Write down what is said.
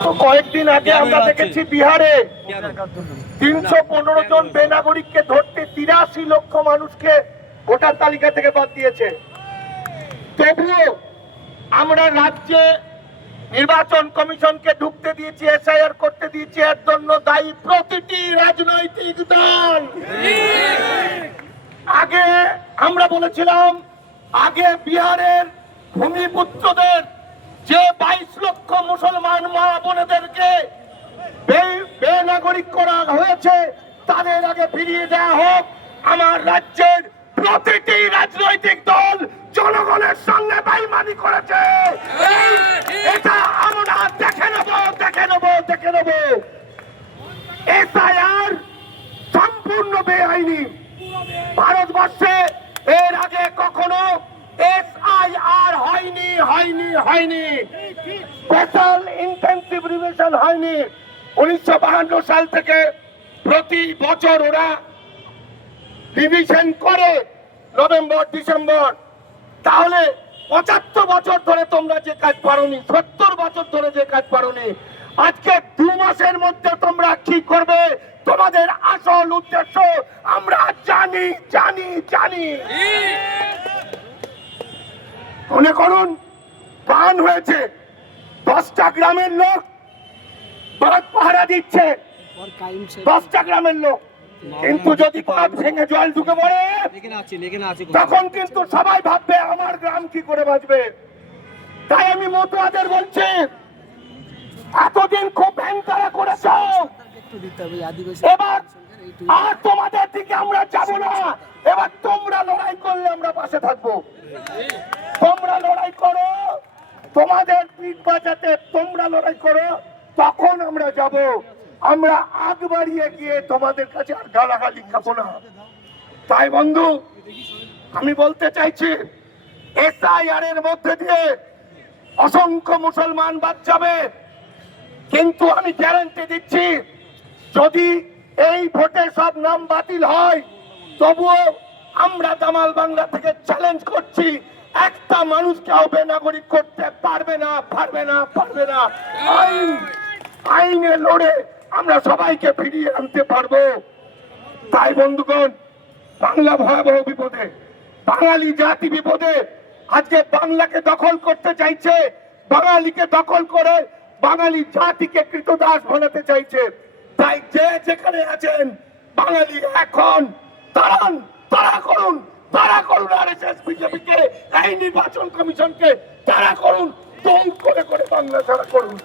কয়েকদিন আগে আমরা দেখেছি বিহারে 315 জন বেনাগরিককে ধরতে 83 লক্ষ মানুষকে ভোটার তালিকা থেকে বাদ দিয়েছে। তবুও আমরা রাজ্যে নির্বাচন কমিশনকে ঢুকতে দিয়েছি, এসআইআর করতে দিয়েছি। এর জন্য দায়ী প্রতিটি রাজনৈতিক দল। আগে আমরা বলেছিলাম, আগে বিহারের ভূমিপুত্রদের যে 22 লক্ষ মুসলমান মা বোনেদেরকে বেনাগরিক করা হয়েছে, তাদের আগে ফিরিয়ে দেওয়া হোক। আমার রাজ্যের প্রতিটি রাজনৈতিক দল জনগণের সঙ্গে বেইমানি করেছে, এটা আমরা দেখে নেব। এসআইআর সম্পূর্ণ বেআইনি। ভারতবর্ষে এর আগে কখনো এসআইআর হয়নি। স্পেশাল ইন্টেনসিভ রিভিশন হয়নি। 1952 সাল থেকে প্রতি বছর ওরা রিভিশন করে নভেম্বর ডিসেম্বর। তাহলে 75 বছর ধরে তোমরা যে কাজ পারোনি, 70 বছর ধরে যে কাজ পারোনি, আজকে 2 মাসের মধ্যে তোমরা কি করবে? তোমাদের আসল উদ্দেশ্য আমরা জানি। মনে করুন বান হয়েছে, 10টা গ্রামের লোক বাঁধ পাহারা দিচ্ছে, 10টা গ্রামের লোক, কিন্তু যদি বাঁধ ভেঙে জল ঢুকে পড়ে তখন কিন্তু সবাই ভাববে আমার গ্রাম কি করে বাঁচবে। তাই আমি মতুয়াদের বলছি, এতদিন খুব ভ্যানতারা করেছ, এবার আর তোমাদের দিকে আমরা যাব না। এবার তোমরা লড়াই করলে আমরা পাশে থাকবো। তোমরা লড়াই করো, তোমাদের পিঠ বাঁচাতে তোমরা লড়াই করো, তখন আমরা যাব। আমরা আগ বাড়িয়ে গিয়ে তোমাদের কাছে আর গালাগালি খাবো না। তাই বন্ধু, আমি বলতে চাইছি, এসআইআর এর মধ্যে দিয়ে অসংখ্য মুসলমান বাদ যাবে, কিন্তু আমি গ্যারান্টি দিচ্ছি, যদি এই ভোটে সব নাম বাতিল হয়, তবুও আমরা জামাল বাংলা থেকে চ্যালেঞ্জ করছি, একটা মানুষকেও বেনাগরিক করতে পারবে না। আইনে লড়ে আমরা সবাইকে ফিরিয়ে আনতে পারবো। তাই বন্ধুগণ, বাংলা ভয়াবহ বিপদে, বাঙালি জাতি বিপদে। আজকে বাংলাকে দখল করতে চাইছে, বাঙালিকে দখল করে বাঙালি জাতিকে কৃতদাস বানাতে চাইছে। তাই যে যেখানে আছেন বাঙালি এখন তারা করুন আরএসএস বিজেপিকে, এই নির্বাচন কমিশনকে তারা করুন, দৌড় করে বাংলা ছাড়া করুন।